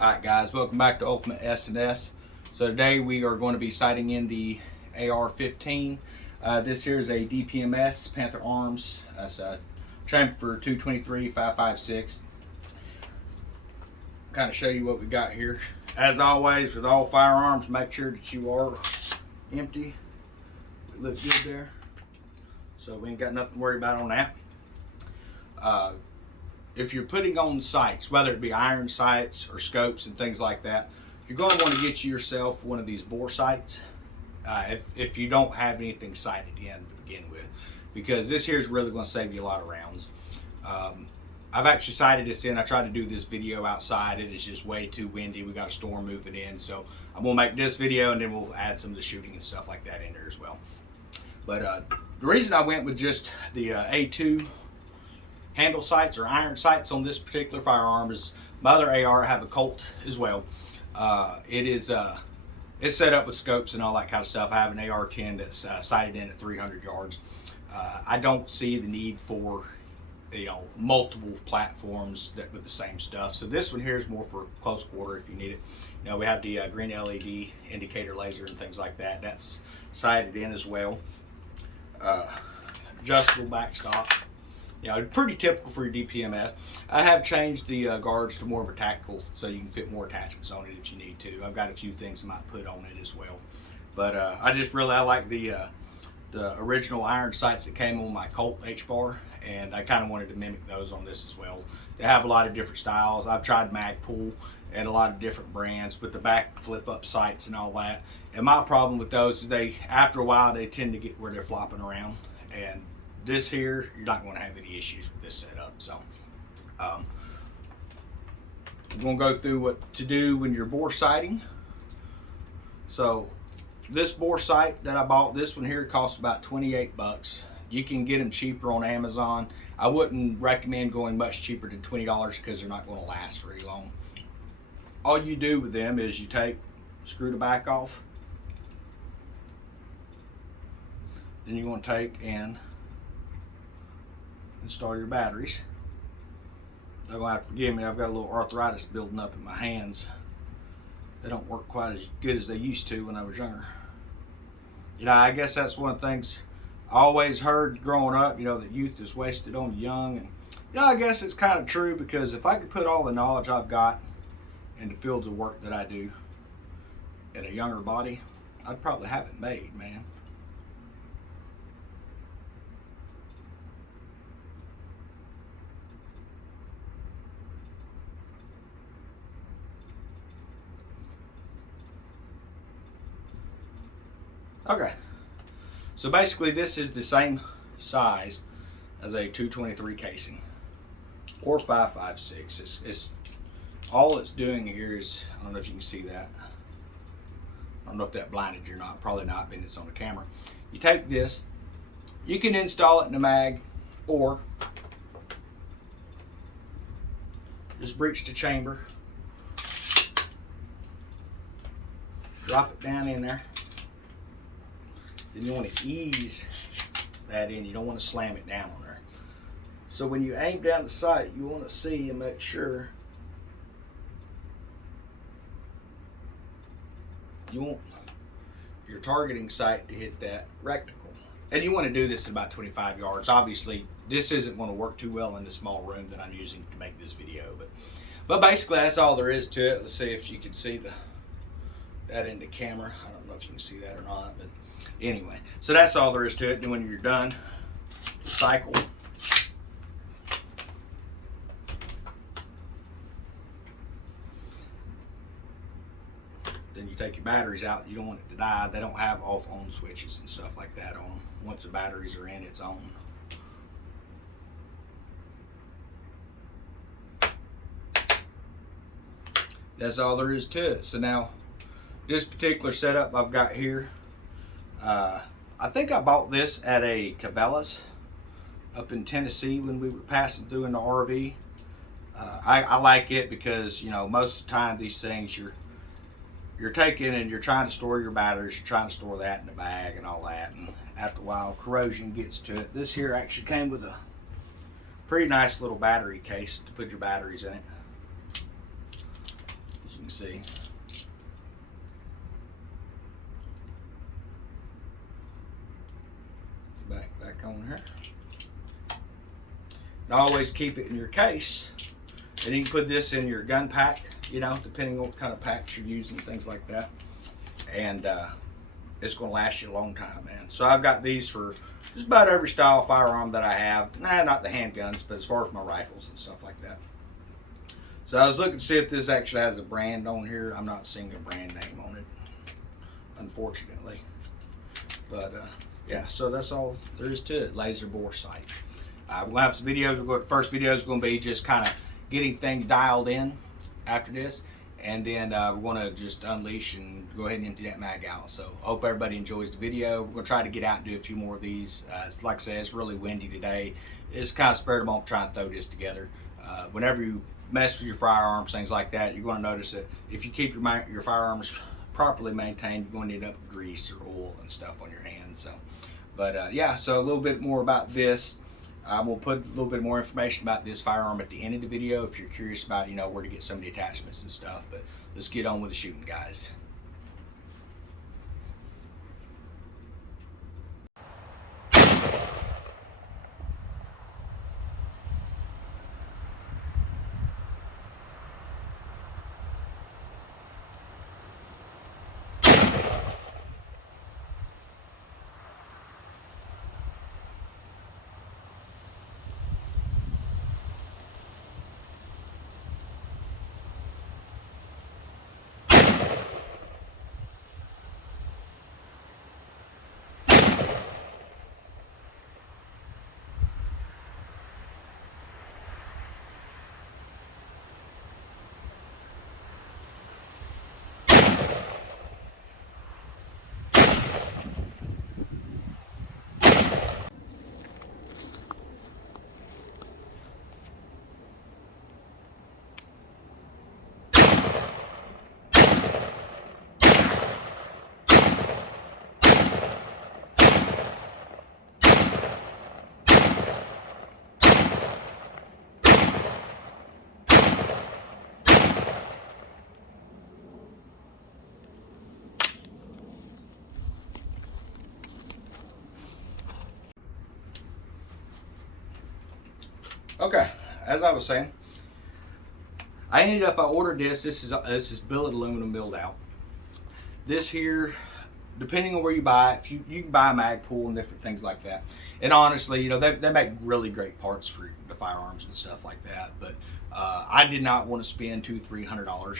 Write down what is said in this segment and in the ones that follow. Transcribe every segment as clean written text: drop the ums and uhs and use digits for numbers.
Alright guys, welcome back to Ultimate S&S. So today we are going to be sighting in the AR-15. This here is a Dpms Panther Arms. It's a chamber for 223 5.56. Kind of show you what we got here. As always with all firearms, make sure that you are empty. We look good there. So we ain't got nothing to worry about on that. If you're putting on sights, whether it be iron sights or scopes and things like that, you're going to want to get yourself one of these bore sights if you don't have anything sighted in to begin with, because this here is really going to save you a lot of rounds. I've actually sighted this in. I tried to do this video outside. It is just way too windy. We got a storm moving in, so I'm going to make this video and then we'll add some of the shooting and stuff like that in there as well. But the reason I went with just the A2 handle sights or iron sights on this particular firearm is my other AR, I have a Colt as well. It's set up with scopes and all that kind of stuff. I have an AR-10 that's sighted in at 300 yards. I don't see the need for multiple platforms with the same stuff. So this one here is more for close quarter if you need it. We have the green LED indicator laser and things like that. That's sighted in as well. Adjustable backstop. Pretty typical for your DPMS. I have changed the guards to more of a tactical, so you can fit more attachments on it if you need to. I've got a few things I might put on it as well. But I like the original iron sights that came on my Colt H-bar, and I kind of wanted to mimic those on this as well. They have a lot of different styles. I've tried Magpul and a lot of different brands with the back flip up sights and all that. And my problem with those is after a while, they tend to get where they're flopping around. And this here, you're not going to have any issues with this setup. So I'm going to go through what to do when you're bore sighting. So this bore sight that I bought, this one here costs about 28 bucks. You can get them cheaper on Amazon. I wouldn't recommend going much cheaper than $20 because they're not going to last very long. All you do with them is you screw the back off. Then you're going to take and install your batteries. They're going to have to forgive me, I've got a little arthritis building up in my hands. They don't work quite as good as they used to when I was younger. I guess that's one of the things I always heard growing up, that youth is wasted on the young. And I guess it's kind of true, because if I could put all the knowledge I've got into fields of work that I do in a younger body, I'd probably have it made, man. Okay, so basically this is the same size as a 223 casing or 5.56. It's all it's doing here is, I don't know if you can see that. I don't know if that blinded you or not. Probably not, being it's on the camera. You take this, you can install it in the mag, or just breach the chamber, drop it down in there. Then you want to ease that in. You don't want to slam it down on there. So when you aim down the sight, you want to see and make sure you want your targeting sight to hit that reticle. And you want to do this at about 25 yards. Obviously, this isn't going to work too well in the small room that I'm using to make this video. But basically, that's all there is to it. Let's see if you can see that in the camera. I don't know if you can see that or not, but anyway, so that's all there is to it. And when you're done, just cycle. Then you take your batteries out. You don't want it to die. They don't have off-on switches and stuff like that on them. Once the batteries are in, it's on. That's all there is to it. So now, this particular setup I've got here, I think I bought this at a Cabela's up in Tennessee when we were passing through in the RV. I like it because, most of the time these things you're taking and you're trying to store your batteries, you're trying to store that in the bag and all that, and after a while corrosion gets to it. This here actually came with a pretty nice little battery case to put your batteries in it. can see. Back on here. And always keep it in your case. And you can put this in your gun pack, you know, depending on what kind of packs you're using, things like that. And it's going to last you a long time, man. So I've got these for just about every style firearm that I have. Nah, not the handguns, but as far as my rifles and stuff like that. So I was looking to see if this actually has a brand on here. I'm not seeing a brand name on it, unfortunately. But yeah, so that's all there is to it. Laser bore sight. We're going to have some videos. First video is going to be just kind of getting things dialed in after this. And then we're going to just unleash and go ahead and empty that mag out. So hope everybody enjoys the video. We're going to try to get out and do a few more of these. Like I said, it's really windy today. It's kind of spurred them on trying to throw this together. Whenever you mess with your firearms, things like that, you're going to notice that if you keep your firearms properly maintained, you're going to end up with grease or oil and stuff on your hands. So, but yeah, so a little bit more about this. We'll put a little bit more information about this firearm at the end of the video if you're curious about, you know, where to get some of the attachments and stuff. But let's get on with the shooting, guys. Okay, as I was saying, I ordered this. This is billet aluminum milled out. This here, depending on where you buy it, if you can buy a mag pool and different things like that. And honestly, you know, they make really great parts for the firearms and stuff like that. But I did not want to spend $200-300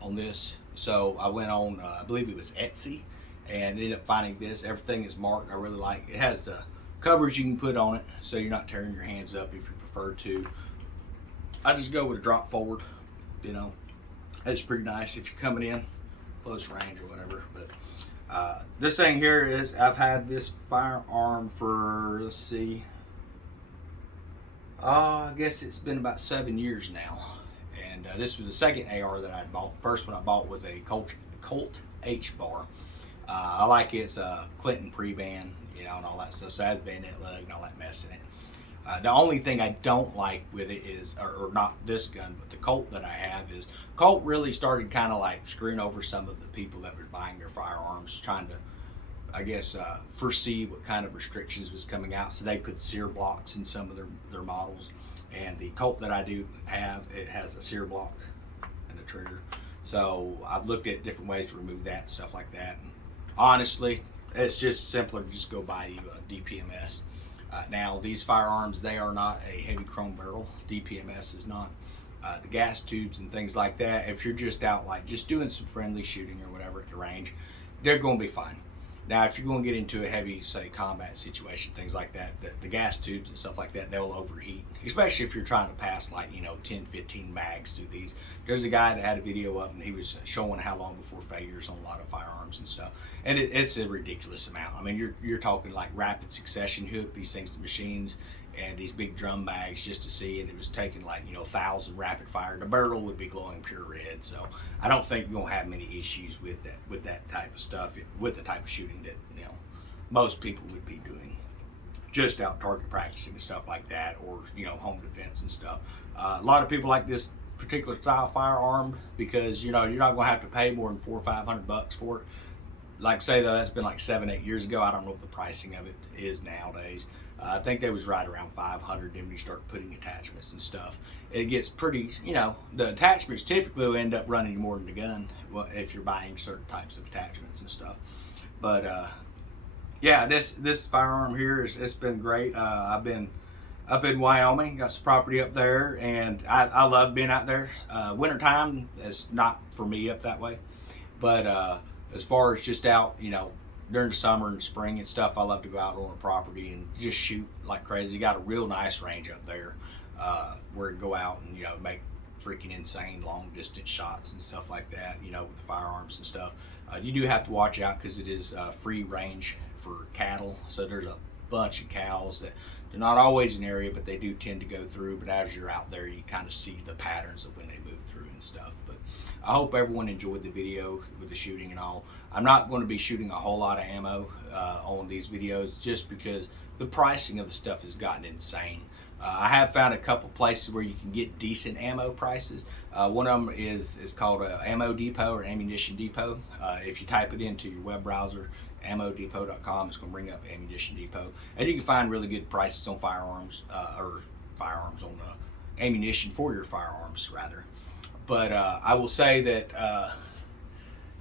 on this, so I went on, I believe it was Etsy, and ended up finding this. Everything is marked. I really like it. It has the covers you can put on it, so you're not tearing your hands up if you prefer to. I just go with a drop forward, you know. It's pretty nice if you're coming in close range or whatever. But this thing here is, I've had this firearm for, let's see, I guess it's been about 7 years now. And this was the second AR that I bought. The first one I bought was a Colt H-bar. I like its Clinton pre-ban, you know, and all that stuff. So it has bayonet lug and all that mess in it. The only thing I don't like with it is, or not this gun, but the Colt that I have, is Colt really started kind of like screwing over some of the people that were buying their firearms, trying to, I guess, foresee what kind of restrictions was coming out. So they put sear blocks in some of their models. And the Colt that I do have, it has a sear block and a trigger. So I've looked at different ways to remove that and stuff like that. And honestly, it's just simpler to just go buy you a DPMS. Now, these firearms, they are not a heavy chrome barrel. DPMS is not. The gas tubes and things like that, if you're just out like just doing some friendly shooting or whatever at the range, they're going to be fine. Now, if you're going to get into a heavy, say, combat situation, things like that, the gas tubes and stuff like that, they'll overheat, especially if you're trying to pass, like, you know, 10, 15 mags through these. There's a guy that had a video up, and he was showing how long before failures on a lot of firearms and stuff. And it's a ridiculous amount. I mean, you're talking like rapid succession hook, these things to machines, and these big drum mags just to see, and it was taking like, you know, 1,000 rapid fire. The barrel would be glowing pure red. So I don't think you're gonna have many issues with that type of stuff, with the type of shooting that, you know, most people would be doing, just out target practicing and stuff like that, or, you know, home defense and stuff. A lot of people like this particular style firearm, because you know you're not going to have to pay more than $400 or $500 for it. Like say though, that's been like 7-8 years ago. I don't know what the pricing of it is nowadays. I think that was right around 500. Then when you start putting attachments and stuff, it gets pretty. You know, the attachments typically will end up running you more than the gun if you're buying certain types of attachments and stuff. But yeah, this firearm here it's been great. I've been up in Wyoming, got some property up there, and I love being out there. Wintertime is not for me up that way, but as far as just out, you know, during the summer and spring and stuff, I love to go out on a property and just shoot like crazy. Got a real nice range up there where you go out and, you know, make freaking insane long distance shots and stuff like that, you know, with the firearms and stuff. You do have to watch out because it is free range for cattle, so there's a bunch of cows that they're not always in the area, but they do tend to go through. But as you're out there, you kind of see the patterns of when they move through and stuff. But I hope everyone enjoyed the video with the shooting and all. I'm not going to be shooting a whole lot of ammo on these videos just because the pricing of the stuff has gotten insane. I have found a couple places where you can get decent ammo prices. One of them is called Ammo Depot or Ammunition Depot. If you type it into your web browser, ammodepot.com, it's going to bring up Ammunition Depot, and you can find really good prices on firearms on ammunition for your firearms rather. But I will say that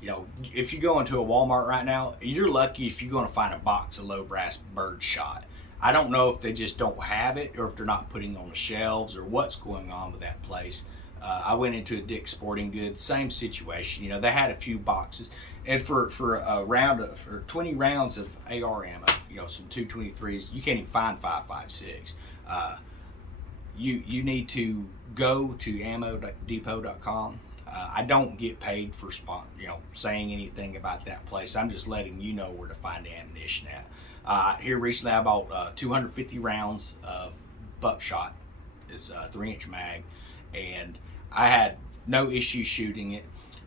you know, if you go into a Walmart right now, you're lucky if you're going to find a box of low brass bird shot. I don't know if they just don't have it or if they're not putting it on the shelves or what's going on with that place. I went into a Dick's Sporting Goods, same situation. You know, they had a few boxes, and for a round of for 20 rounds of AR ammo, you know, some 223s, you can't even find 5.56. You need to go to ammodepot.com. I don't get paid for saying anything about that place. I'm just letting you know where to find the ammunition at. Here recently, I bought 250 rounds of buckshot. It's a 3-inch mag, and I had no issue shooting it.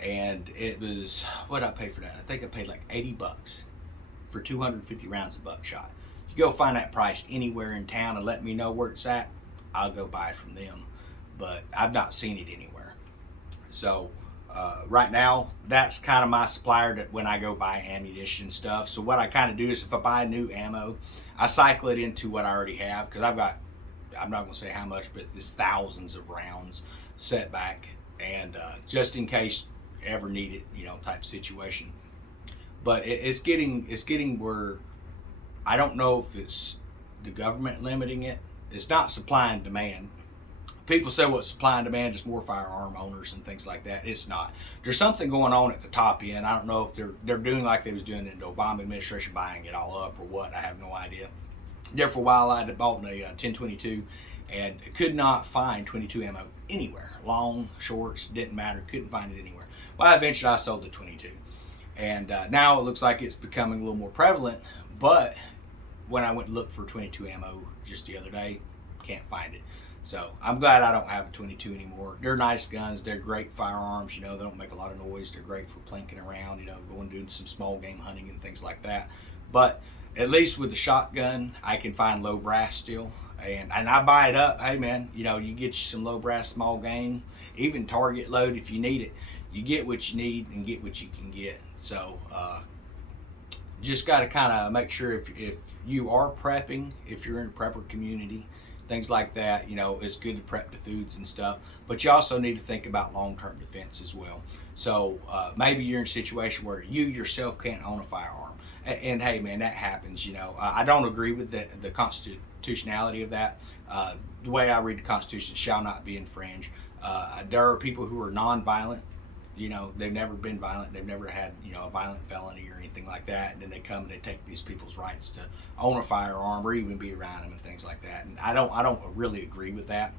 And it was, what did I pay for that? I think I paid like $80 for 250 rounds of buckshot. If you go find that price anywhere in town and let me know where it's at, I'll go buy from them. But I've not seen it anywhere. So right now, that's kind of my supplier that when I go buy ammunition stuff. So what I kind of do is if I buy new ammo, I cycle it into what I already have, because I've got, I'm not going to say how much, but there's thousands of rounds set back, and just in case ever need it, you know, type situation. But it's getting where I don't know if it's the government limiting it. It's not supply and demand. People say, well, supply and demand is more firearm owners and things like that. It's not. There's something going on at the top end. I don't know if they're doing like they was doing in the Obama administration, buying it all up or what. I have no idea. There for a while, I had bought a 1022 and could not find 22 ammo anywhere. Long, shorts, didn't matter. Couldn't find it anywhere. Well, eventually I sold the 22. And now it looks like it's becoming a little more prevalent. But when I went to look for 22 ammo just the other day, can't find it. So I'm glad I don't have a 22 anymore. They're nice guns. They're great firearms. You know, they don't make a lot of noise. They're great for plinking around, you know, going doing some small game hunting and things like that. But at least with the shotgun, I can find low brass still. And I buy it up. Hey, man, you know, you get you some low brass small game, even target load if you need it. You get what you need and get what you can get. So just got to kind of make sure if you are prepping, if you're in a prepper community, things like that, you know, it's good to prep the foods and stuff, but you also need to think about long-term defense as well. So maybe you're in a situation where you yourself can't own a firearm, and hey, man, that happens. You know, I don't agree with the constitutionality of that. The way I read the Constitution, shall not be infringed. There are people who are non-violent. You know, they've never been violent. They've never had, you know, a violent felony or anything like that. And then they come and they take these people's rights to own a firearm or even be around them and things like that. And I don't really agree with that.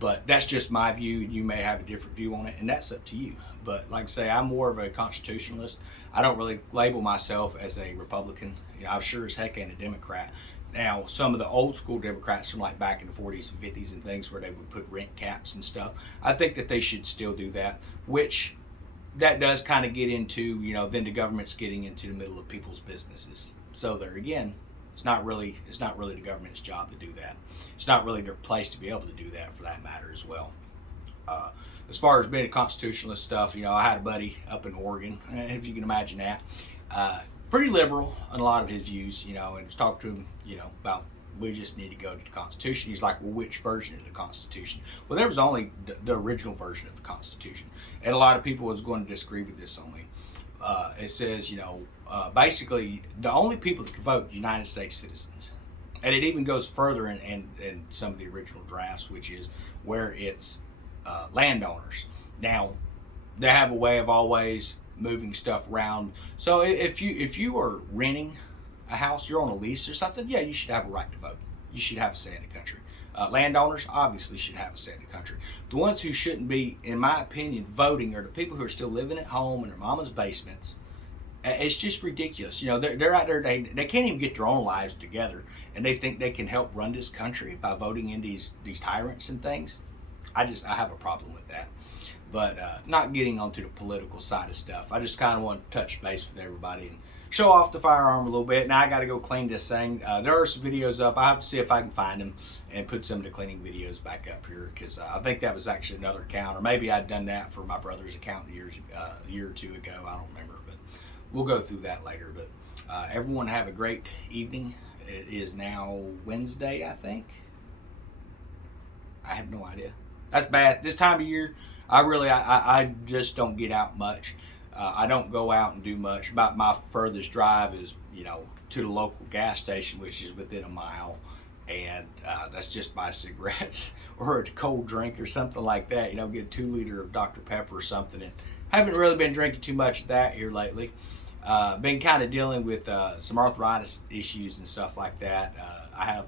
But that's just my view. You may have a different view on it, and that's up to you. But like I say, I'm more of a constitutionalist. I don't really label myself as a Republican. You know, I'm sure as heck ain't a Democrat. Now, some of the old school Democrats from like back in the 40s and 50s and things where they would put rent caps and stuff, I think that they should still do that, which that does kind of get into, you know, then the government's getting into the middle of people's businesses. So there again, it's not really the government's job to do that. It's not really their place to be able to do that, for that matter as well. as far as being a constitutionalist stuff, I had a buddy up in Oregon, if you can imagine that, pretty liberal on a lot of his views, and was talked to him, about we just need to go to the Constitution. He's like, well, which version of the Constitution? Well, there was only the original version of the Constitution, and a lot of people was going to disagree with this on me. It says, basically, the only people that can vote are United States citizens. And it even goes further in some of the original drafts, which is where it's landowners. Now, they have a way of always moving stuff around. So if you are renting a house, you're on a lease or something, yeah, you should have a right to vote. You should have a say in the country. Landowners obviously should have a say in the country. The ones who shouldn't be, in my opinion, voting are the people who are still living at home in their mama's basements. It's just ridiculous. They're out there, they can't even get their own lives together, and they think they can help run this country by voting in these tyrants and things. I have a problem with that. But not getting onto the political side of stuff. I just kind of want to touch base with everybody and show off the firearm a little bit. Now I got to go clean this thing. There are some videos up. I have to see if I can find them and put some of the cleaning videos back up here, because I think that was actually another account, or maybe I'd done that for my brother's account a year or two ago. I don't remember, but we'll go through that later. But everyone have a great evening. It is now Wednesday, I think. I have no idea. That's bad. This time of year, I just don't get out much. I don't go out and do much. About my furthest drive is, to the local gas station, which is within a mile. And that's just buy cigarettes or a cold drink or something like that. Get a 2 liter of Dr. Pepper or something. And haven't really been drinking too much of that here lately. Been kind of dealing with some arthritis issues and stuff like that. I have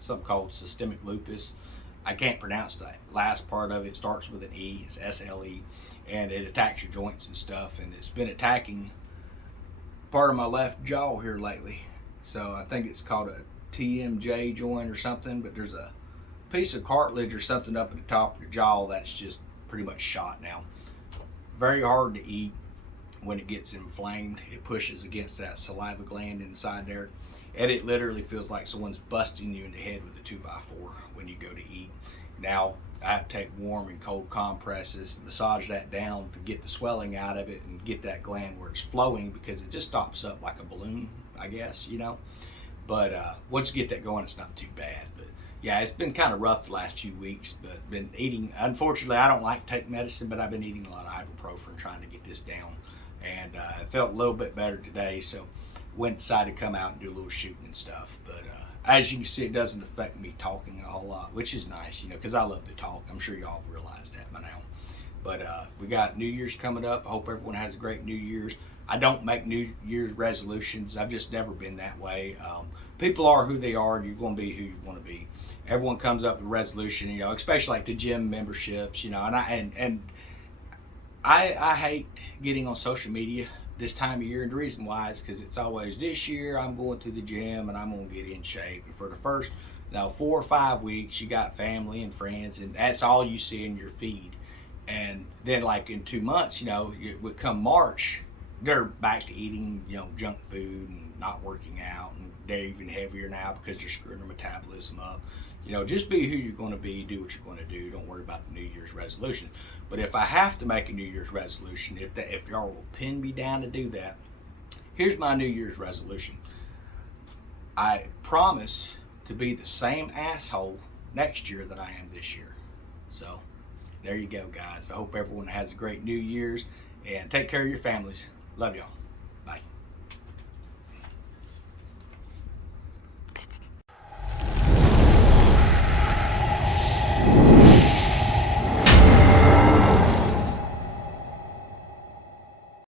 something called systemic lupus. I can't pronounce the last part of it. It starts with an E. It's SLE, and it attacks your joints and stuff. And it's been attacking part of my left jaw here lately. So I think it's called a TMJ joint or something. But there's a piece of cartilage or something up at the top of your jaw that's just pretty much shot now. Very hard to eat when it gets inflamed. It pushes against that saliva gland inside there. And it literally feels like someone's busting you in the head with a 2x4 when you go to eat. Now, I have to take warm and cold compresses, massage that down to get the swelling out of it and get that gland where it's flowing, because it just stops up like a balloon, I guess, But once you get that going, it's not too bad. But yeah, it's been kind of rough the last few weeks, but been eating, unfortunately, I don't like to take medicine, but I've been eating a lot of ibuprofen trying to get this down. And it felt a little bit better today, so decided to come out and do a little shooting and stuff. But as you can see, it doesn't affect me talking a whole lot, which is nice, because I love to talk. I'm sure y'all have realized that by now. But we got New Year's coming up. I hope everyone has a great New Year's. I don't make New Year's resolutions. I've just never been that way. People are who they are, and you're going to be who you want to be. Everyone comes up with a resolution, especially like the gym memberships, and I hate getting on social media this time of year, and the reason why is because it's always, this year I'm going to the gym and I'm going to get in shape. And for the first 4 or 5 weeks, you got family and friends, and that's all you see in your feed. And then like in 2 months, would come March, they're back to eating, junk food and not working out, and they're even heavier now because they're screwing their metabolism up. Just be who you're going to be, do what you're going to do. Don't worry about the New Year's resolution. But if I have to make a New Year's resolution, if y'all will pin me down to do that, here's my New Year's resolution. I promise to be the same asshole next year that I am this year. So there you go, guys. I hope everyone has a great New Year's, and take care of your families. Love y'all.